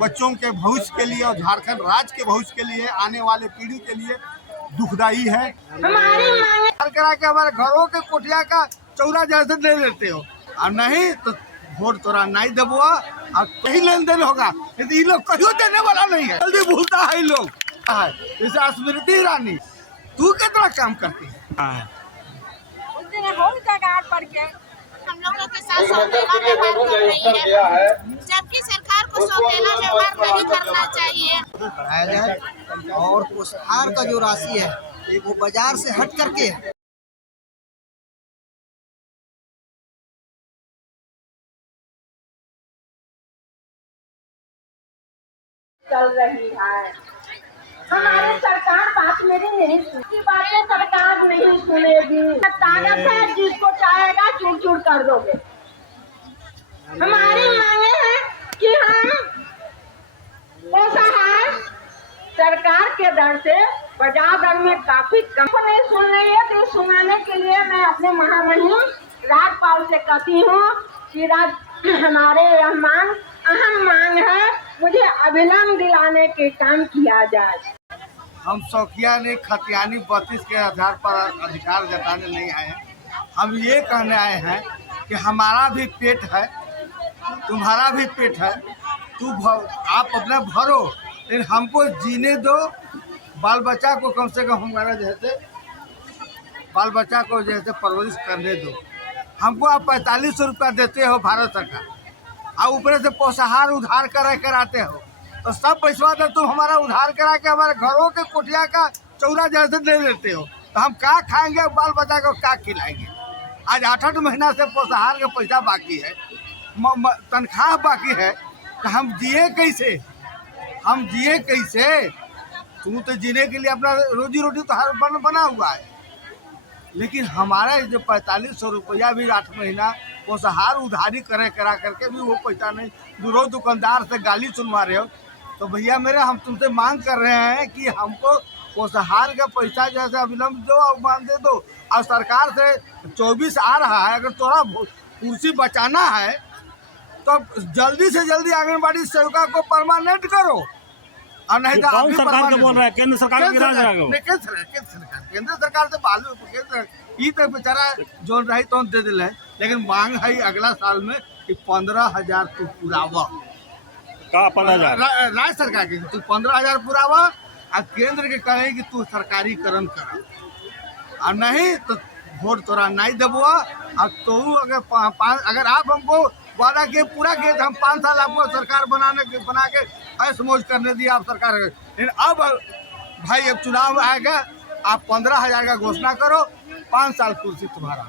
बच्चों के भविष्य के लिए और झारखंड राज्य के भविष्य के लिए, आने वाले पीढ़ी के लिए दुखदायी है। करा के हमारे घरों के कोठिया का चौरा जैसे ले लेते हो, और नहीं तो वोट तोरा नहीं देबो और कहीं लेन देन होगा। ये लोग कहीं देने वाला नहीं है, जल्दी भूलता है ये लोग। जैसे स्मृति ईरानी, तू कितना काम करती है? हम लोगों के साथ सौतेला व्यवहार कर रही है, जबकि सरकार को सौतेला व्यवहार नहीं करना चाहिए। बढ़ाया जाए और पोषाहार का जो राशि है वो बाजार से हट करके चल रही है। हमारी सरकार बात मेरी नहीं सुनती, बातें सरकार नहीं सुनेगी। ताकत है जिसको चाहेगा चूर चूर कर दोगे। हमारी मांगे हैं कि हम पोषाहार सरकार के दर से बाजार दर में काफी कम नहीं सुन रही है, तो सुनाने के लिए मैं अपने महामहिम राज्यपाल से कहती हूँ कि हमारे यह मांग अहम मांग है, मुझे अविलंब दिलाने के काम किया जाए। हम शौकिया ने खतियानी 32 के आधार पर अधिकार जताने नहीं आए हैं। हम ये कहने आए हैं कि हमारा भी पेट है, तुम्हारा भी पेट है, आप अपना भरो, लेकिन हमको जीने दो। बाल बच्चा को कम से कम हमारा जैसे बाल बच्चा को जैसे परवरिश करने दो। हमको आप 4500 रुपया देते हो भारत सरकार, और ऊपर से पोषाहार उधार कराते हो, तो सब पैसा तो तुम हमारा उधार करा के हमारे घरों के कोठिया का चौरा जैसे ले लेते हो, तो हम क्या खाएंगे, बाल बच्चा को क्या खिलाएंगे? आज 8 महीना से पोषाहार का पैसा बाकी है, तनख्वाह बाकी है, तो हम जिए कैसे? हम जिए कैसे? तू तो जीने के लिए अपना रोजी रोटी तो हर बना हुआ है, लेकिन हमारा जो 4500 रुपया भी 8 महीना पोषाहार उधारी करा करके भी वो पैसा नहीं, दूरों दुकानदार से गाली सुनवा रहे हो। तो भैया मेरे, हम तुमसे मांग कर रहे हैं कि हमको पोषाहार का पैसा जैसे अविलंब दो और मान दे दो। और सरकार से 24 आ रहा है, अगर थोड़ा कुर्सी बचाना है तो जल्दी से जल्दी आंगनबाड़ी सेविका को परमानेंट करो, और नहीं तो अभी सरकार बोल रहा है केंद्र सरकार केंद्र सरकार से बालू ये तो बेचारा जो रही तो दे दिल है, लेकिन मांग है अगला साल में कि 15,000 तू पुरावा का 15,000 राज्य सरकार के तू 15,000 पुरावा, और केंद्र के कहे कि तू सरकारीकरण करा, और नहीं तो वोट तोरा नहीं देबो। और तो अगर आप हमको वादा के पूरा किए तो हम 5 साल आपको सरकार बना के ऐश मौज करने दिया आप सरकार। लेकिन अब भाई अब चुनाव आएगा, आप 15,000 का घोषणा करो, 5 साल कुर्सी तुम्हारा,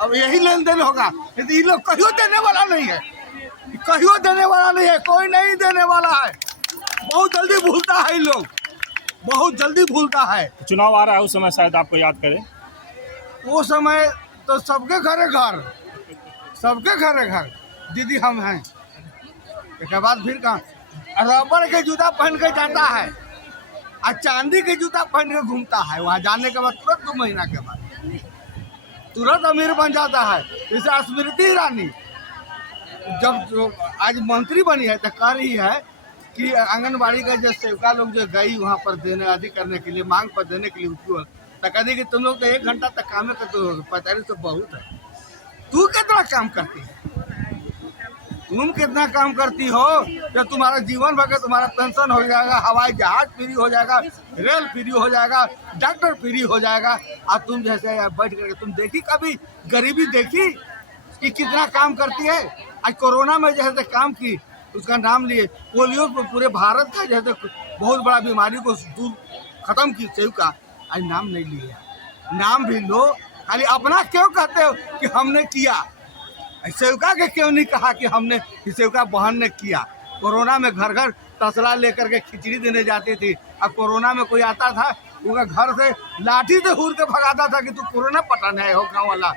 अब यही लेन देन होगा। यदि ये लोग कहीं देने वाला नहीं है, कहीं देने वाला नहीं है, कोई नहीं देने वाला है। बहुत जल्दी भूलता है ये लोग, बहुत जल्दी भूलता है। चुनाव आ रहा है, उस समय शायद आपको याद करें। वो समय तो सबके घरे घर, सबके घरे घर दीदी हम हैं। इसके बाद फिर कहाँ रबड़ के जूता पहन के जाता है और चांदी के जूता पहन के घूमता है, वहाँ जाने के बाद तुरंत 2 महीना के बाद तुरंत अमीर बन जाता है। जैसे स्मृति ईरानी जब आज मंत्री बनी है तो कह रही है कि आंगनबाड़ी का जो सेविका लोग जो गई वहाँ पर देने आदि करने के लिए, मांग पर देने के लिए उपयोग, तो कहती कि तुम लोग तो 1 घंटा तक काम करते हो, 45 तो बहुत है। तू कितना काम करती है? तुम कितना काम करती हो? जब तुम्हारा जीवन भर तुम्हारा पेंशन हो जाएगा, हवाई जहाज फ्री हो जाएगा, रेल फ्री हो जाएगा, डॉक्टर फ्री हो जाएगा, और तुम जैसे बैठ करके तुम देखी कभी गरीबी देखी कि कितना काम करती है? आज कोरोना में जैसे काम की, उसका नाम लिए, पोलियो पूरे भारत का जैसे बहुत बड़ा बीमारी को दूर खत्म की सेविका, आज नाम नहीं लिया। नाम भी लो, खाली अपना क्यों कहते हो कि हमने किया? सेविका के क्यों नहीं कहा कि हमने, सेविका बहन ने किया? कोरोना में घर घर तसला लेकर के खिचड़ी देने जाती थी, और कोरोना में कोई आता था उनका घर से लाठी से हूर के भगाता था कि तू कोरोना पटाने आए हो गाँव वाला।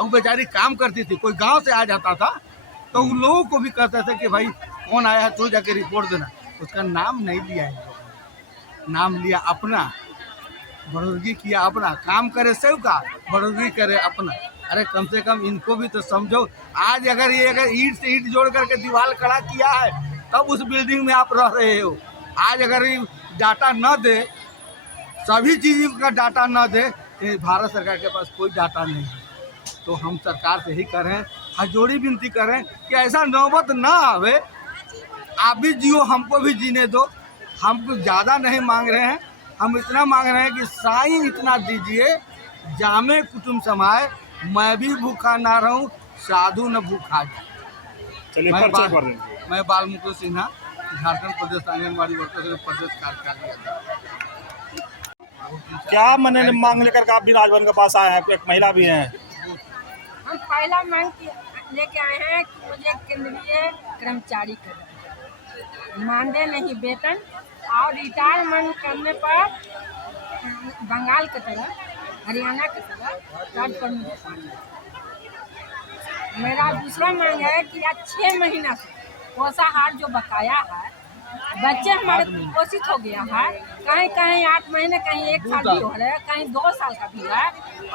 अब बेचारी काम करती थी, कोई गांव से आ जाता था तो उन लोगों को भी कहते थे कि भाई कौन आया है, तू जाके रिपोर्ट देना। उसका नाम नहीं लिया है, नाम लिया अपना, बढ़ोतरी किया अपना, काम करे सेवका, बढ़ोतरी करे अपना। अरे कम से कम इनको भी तो समझो। आज अगर ईंट से ईंट जोड़ करके दीवार खड़ा किया है तब उस बिल्डिंग में आप रह रहे हो। आज अगर ये डाटा न दे, सभी चीज़ों का डाटा न दे, तो भारत सरकार के पास कोई डाटा नहीं है। तो हम सरकार से ही करें, हजोड़ी विनती करें कि ऐसा नौबत ना आवे। आप भी जियो, हमको भी जीने दो। हम कुछ ज़्यादा नहीं मांग रहे हैं, हम इतना मांग रहे हैं कि साईं इतना दीजिए, जामे कुटुम समाए, मैं भी भूखा ना रहूं, साधु न भूखा जाए। चलिए मैं परिचय कर देंगे। मैं बालमुकुंद सिन्हा, झारखंड प्रदेश आंगनबाड़ी वर्कर प्रदेश कार्यकारिणी अध्यक्ष। क्या मैंने मांग लेकर के आप भी राजभवन के पास आए हैं, एक महिला भी हैं। हम पहला मांग लेके आए हैं कि मुझे केंद्रीय कर्मचारी कर मानदेय नहीं वेतन और रिटायरमेंट करने पर बंगाल की तरह, हरियाणा की तरह कार्ड पर मुझे पानी। मेरा दूसरा मांग है कि आज 6 महीना से पोषाहार जो बकाया है, बच्चे हमारे कुपोषित हो गया है, कहीं कहीं 8 महीने, कहीं 1 साल भी हो रहा है, कहीं 2 साल का भी है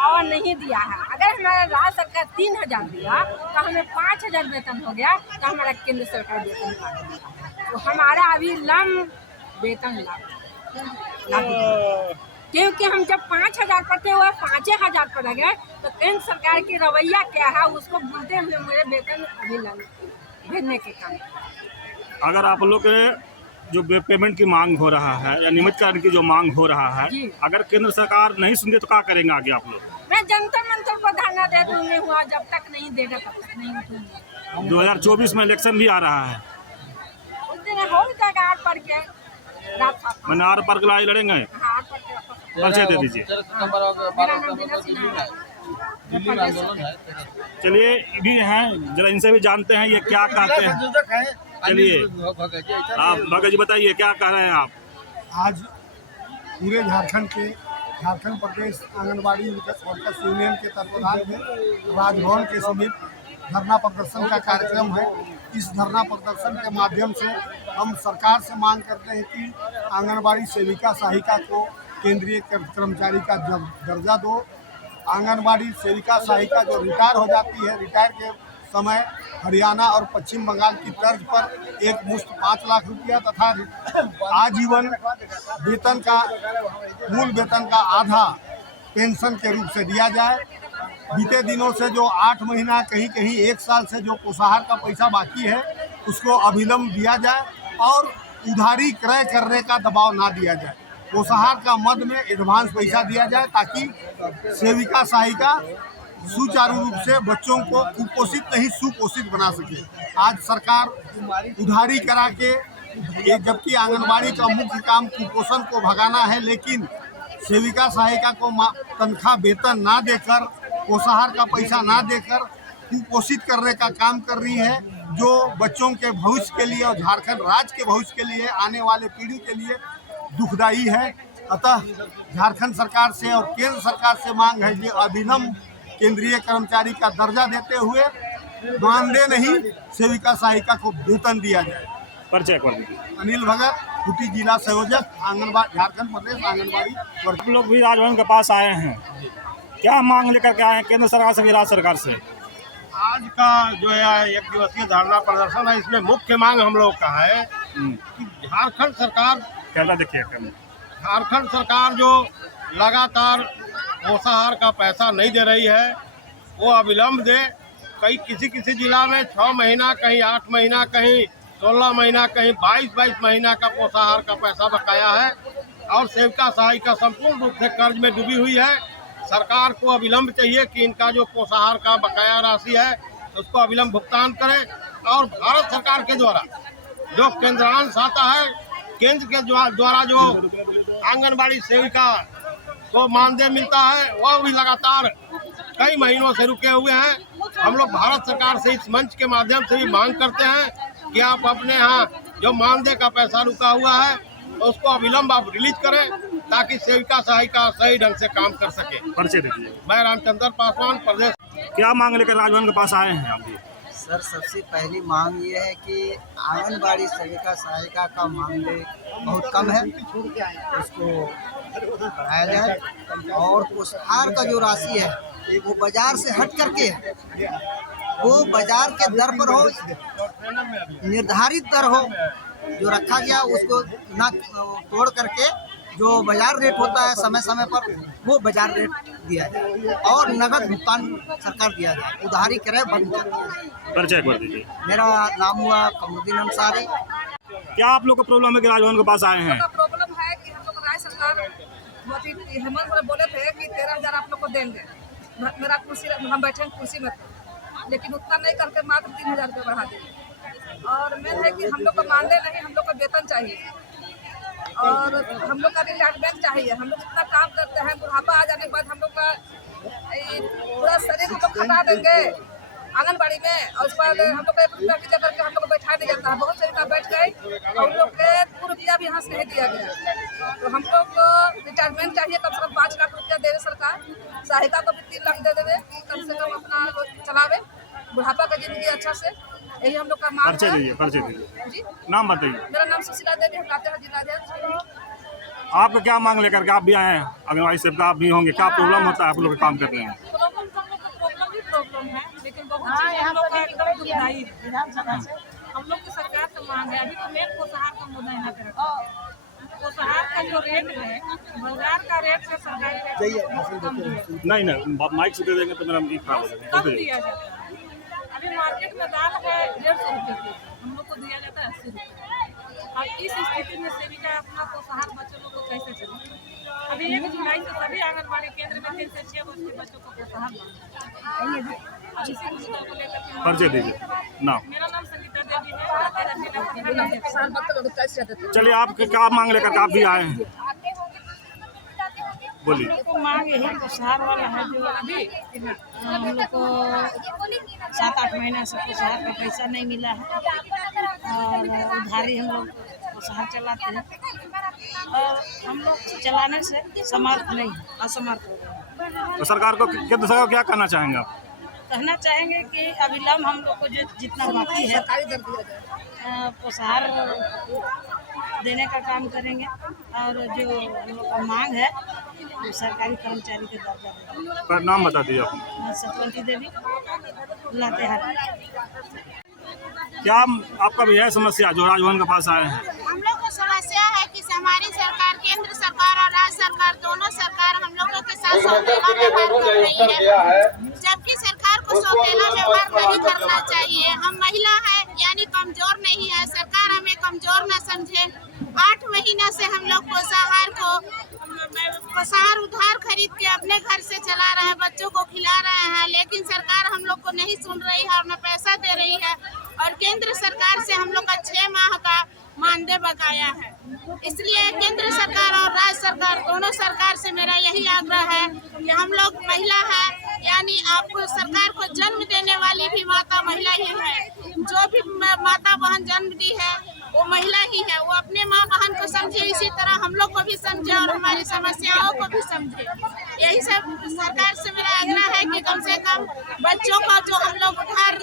और नहीं दिया है। अगर हमारा राज्य सरकार 3000 दिया तो हमें 5000 वेतन हो गया, तो हमारा केंद्र सरकार वेतन काट दिया। तो हमारा अभी लम वेतन क्योंकि हम जब 5000 पर थे हुआ 5000 पर रह गए, तो केंद्र सरकार की रवैया क्या है उसको भूलते हुए मेरे वेतन अभी भेजने के काम। अगर आप लोग के जो पेमेंट की मांग हो रहा है या नियमितकरण की जो मांग हो रहा है, अगर केंद्र सरकार नहीं सुनती तो क्या करेंगे आगे आप लोग? मैं जंतर मंतर पर धरना दे दूंगी, हुआ जब तक नहीं देगा तब तक नहीं उठूंगी। 2024 में इलेक्शन भी आ रहा है, उस दिन हो जाएगा 8 पर के रात 7 मैंने 8 पर लड़ाई लड़ेंगे। हाँ, 8 पर के परिचय दे दीजिए। मेरा नाम बीना सिन्हा है। चलिए भी हैं, जरा इनसे भी जानते हैं ये क्या कहते हैं। चलिए आप भगत जी बताइए क्या कह रहे हैं आप? आज पूरे झारखंड प्रदेश आंगनबाड़ी वर्कर्स यूनियन के तत्वाधान में राजभवन के समीप धरना प्रदर्शन का कार्यक्रम है। इस धरना प्रदर्शन के माध्यम से हम सरकार से मांग करते हैं कि आंगनबाड़ी सेविका सहायिका को केंद्रीय कर्मचारी का दर्जा दो। आंगनबाड़ी सेविका सहायिका जो रिटायर हो जाती है, रिटायर के समय हरियाणा और पश्चिम बंगाल की तर्ज पर एक मुश्त 5 लाख रुपया तथा आजीवन वेतन का मूल वेतन का आधा पेंशन के रूप से दिया जाए। बीते दिनों से जो 8 महीना, कहीं कहीं 1 साल से जो पोषाहार का पैसा बाकी है उसको अविलंब दिया जाए और उधारी क्रय करने का दबाव ना दिया जाए। पोषाहार का मद में एडवांस पैसा दिया जाए ताकि सेविका सहायिका सुचारू रूप से बच्चों को कुपोषित नहीं सुपोषित बना सके। आज सरकार उधारी करा के, जबकि आंगनबाड़ी का मुख्य काम कुपोषण को भगाना है, लेकिन सेविका सहायिका को तनख्वाह वेतन ना देकर, पोषाहार का पैसा ना देकर कुपोषित करने का काम कर रही है, जो बच्चों के भविष्य के लिए और झारखंड राज्य के भविष्य के लिए, आने वाले पीढ़ी के लिए दुखदायी है। अतः झारखंड सरकार से और केंद्र सरकार से मांग है कि अविलंब केंद्रीय कर्मचारी का दर्जा देते हुए मानदेय नहीं, सेविका सहायिका को वेतन दिया जाए। परिचय कर दीजिए। अनिल भगत, खूंटी जिला संयोजक, आंगनबाड़ी, झारखंड प्रदेश आंगनबाड़ी वर्कर। लोग भी राजभवन के पास आए हैं, क्या मांग लेकर के आए हैं केंद्र सरकार से भी राज्य सरकार से? आज का जो है 1 दिवसीय धरना प्रदर्शन है, इसमें मुख्य मांग हम लोग का है कि झारखंड सरकार, क्या देखिए, झारखंड सरकार जो लगातार पोषाहार का पैसा नहीं दे रही है वो अविलंब दे। किसी जिला में 6 महीना, कहीं 8 महीना, कहीं 16 महीना, कहीं 22 महीना का पोषाहार का पैसा बकाया है और सेविका सहायिका संपूर्ण रूप से कर्ज में डूबी हुई है। सरकार को अविलंब चाहिए कि इनका जो पोषाहार का बकाया राशि है उसको अविलंब भुगतान करे और भारत सरकार के द्वारा जो केंद्रांश आता है, केंद्र के द्वारा जो आंगनबाड़ी सेविका को मानदेय मिलता है वह भी लगातार कई महीनों से रुके हुए हैं। हम लोग भारत सरकार से इस मंच के माध्यम से भी मांग करते हैं कि आप अपने यहाँ जो मानदेय का पैसा रुका हुआ है उसको अविलंब आप रिलीज करें ताकि सेविका सहायिका सही ढंग से काम कर सके। परिचय दीजिए। मैं रामचंद्र पासवान, प्रदेश। क्या मांग लेकर राजभवन के पास आए हैं आप भी? सर, सबसे पहली मांग ये है कि आंगनबाड़ी सेविका सहायिका का मानदेय बहुत कम है, उसको बढ़ाया जाए और पोषाहार का जो राशि है वो बाजार से हट करके है। वो बाजार के दर पर हो, निर्धारित दर हो, जो रखा गया उसको ना तोड़ करके जो बाजार रेट होता है समय समय पर वो बाजार रेट दिया जाए और नगद भुगतान सरकार दिया जाए, उधारी क्रय बंद कर दिया जाए। परिचय कर दीजिए। मेरा नाम हुआ कमरुद्दीन अंसारी। क्या आप लोग का प्रॉब्लम है कि राजभवन के पास आए हैं? का प्रॉब्लम है कि हम लोग राज्य सरकार बहुत ही हेमंत वाले बोले थे कि 13,000 आप लोग को देंगे, मेरा कुर्सी हम बैठे कुर्सी में थे, लेकिन उतना नहीं करके मात्र 3,000 रुपये बढ़ा दिए। और मेन है कि हम लोग को मानदेय नहीं, हम लोग को वेतन चाहिए और हम लोग का रिटायरमेंट चाहिए। हम लोग इतना काम करते हैं, बुढ़ापा आ जाने के बाद हम लोग का पूरा शरीर हम लोग खटा देंगे आंगनबाड़ी में, और उसके बाद हम लोग को 1 रुपया भी करके हम लोग को बैठा नहीं जाता है। बहुत से रुपया बैठ गए और उन लोग के 2 रुपया भी यहाँ से नहीं दिया गया। तो हम लोग को रिटायरमेंट चाहिए, कम से कम 5 लाख रुपया देवे सरकार, सहायिका को भी 3 लाख दे देवे कि कम से कम अपना चलावे बुढ़ापा का जिंदगी अच्छा से। यही हम लोग का मांग परिचय है। दीजिए, परिचय दीजिए। जी, नाम बताइए। मेरा नाम सुशीला देवी, हम लातेहार जिलाध्यक्ष। आपका क्या मांग लेकर के आप भी आए हैं? आंगनबाड़ी सेविका आप भी होंगे, क्या प्रॉब्लम होता है आप लोग काम करते हैं? प्रॉब्लम तो हम लोग को प्रॉब्लम ही प्रॉब्लम है, लेकिन बहुत चीज़ हम लोग का एकदम दुखदाई है। विधानसभा से हम लोग की सरकार से मांग है, अभी तो मेन पोषाहार का मुद्दा यहाँ पे रखा है। पोषाहार का जो रेट है बाजार का रेट से सरकारी रेट नहीं माइक से दे देंगे तो मेरा कम दिया जाता है। अभी मार्केट में दाल है 150 रुपये की, हम लोग को दिया जाता है 80 रुपये। अब इस स्थिति में सेविका अपना पोषाहार बच्चों को कैसे चले? अभी 1 जुलाई से सभी आंगनबाड़ी केंद्र में 3 से 6 वर्ष के बच्चों को पोषाहार मांगा। अब इसी मुद्दा को लेकर के परिचय दीजिए। नाम? मेरा नाम संगीता देवी है। चलिए, आप क्या मांग लेकर के आप भी आए हैं? बोलिए। तो मांग यही पोषाहार वाला है, जो अभी हम लोग को 7-8 महीना से पोषाहार का पैसा नहीं मिला है और उधारी हम लोग पोषाहार चलाते हैं और हम लोग चलाने से समर्थ नहीं, असमर्थ हो गए। तो सरकार को केंद्र सरकार को क्या कहना चाहेंगे आप? कहना चाहेंगे कि अविलंब हम लोग को जो जितना बाकी है पोषाहार देने का काम करेंगे और जो हम लोग का मांग है वो सरकारी कर्मचारी के दर्जा देंगे। पर नाम बता दीजिए आप। सतवंती देवी, लातेहार। क्या आपका भी है समस्या जो राजभवन के पास आए हैं? हम लोग को समस्या है कि हमारी सरकार, केंद्र सरकार और राज्य सरकार दोनों सरकार हम लोगों के साथ सौतेला व्यवहार कर रही है, जबकि सरकार को सौतेला व्यवहार नहीं करना चाहिए। हम महिला हैं, यानी कमजोर नहीं है, सरकार हमें कमजोर न समझे। 8 महीना से हम लोग पोषाहार उधार खरीद के अपने घर से चला रहे हैं, बच्चों को खिला रहे हैं, लेकिन सरकार हम लोग को नहीं सुन रही है और न पैसा दे रही है। और केंद्र सरकार से हम लोग का 6 माह का मानदेय बकाया है। इसलिए केंद्र सरकार और राज्य सरकार दोनों सरकार से मेरा यही आग्रह है कि हम लोग महिला है, यानी आपको सरकार को जन्म देने वाली भी माता महिला ही है। जो भी माता बहन जन्म दी है वो महिला ही है, वो अपने माँ बहन को समझे, इसी तरह हम लोग को भी समझे और हमारी समस्याओं को भी समझे। यही सब सरकार से मेरा आग्रह है कि कम से कम बच्चों को जो हम लोग उधार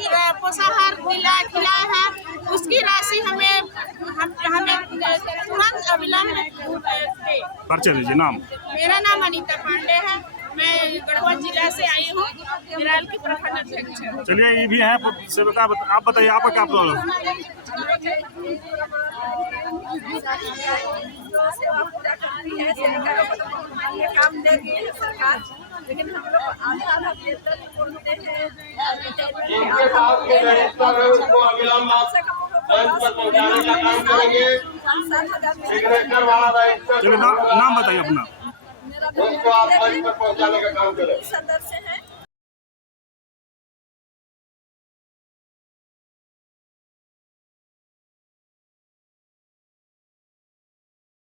पोषाहार खिलाए हैं उसकी राशि हमें तुरंत अविलंब दे। परिचय दीजिए। नाम? मेरा नाम अनीता पांडे है, मैं गढ़वा जिला से आई हूँ, विराल की प्रखंड अध्यक्ष है। चलिए, ये भी है सेविका, आप बताइए आपका क्या प्रॉब्लम? काम देगी सरकार, लेकिन हम लोग आधा वेतन बोलते हैं। चलिए, नाम बताइए अपना। मेरा सदस्य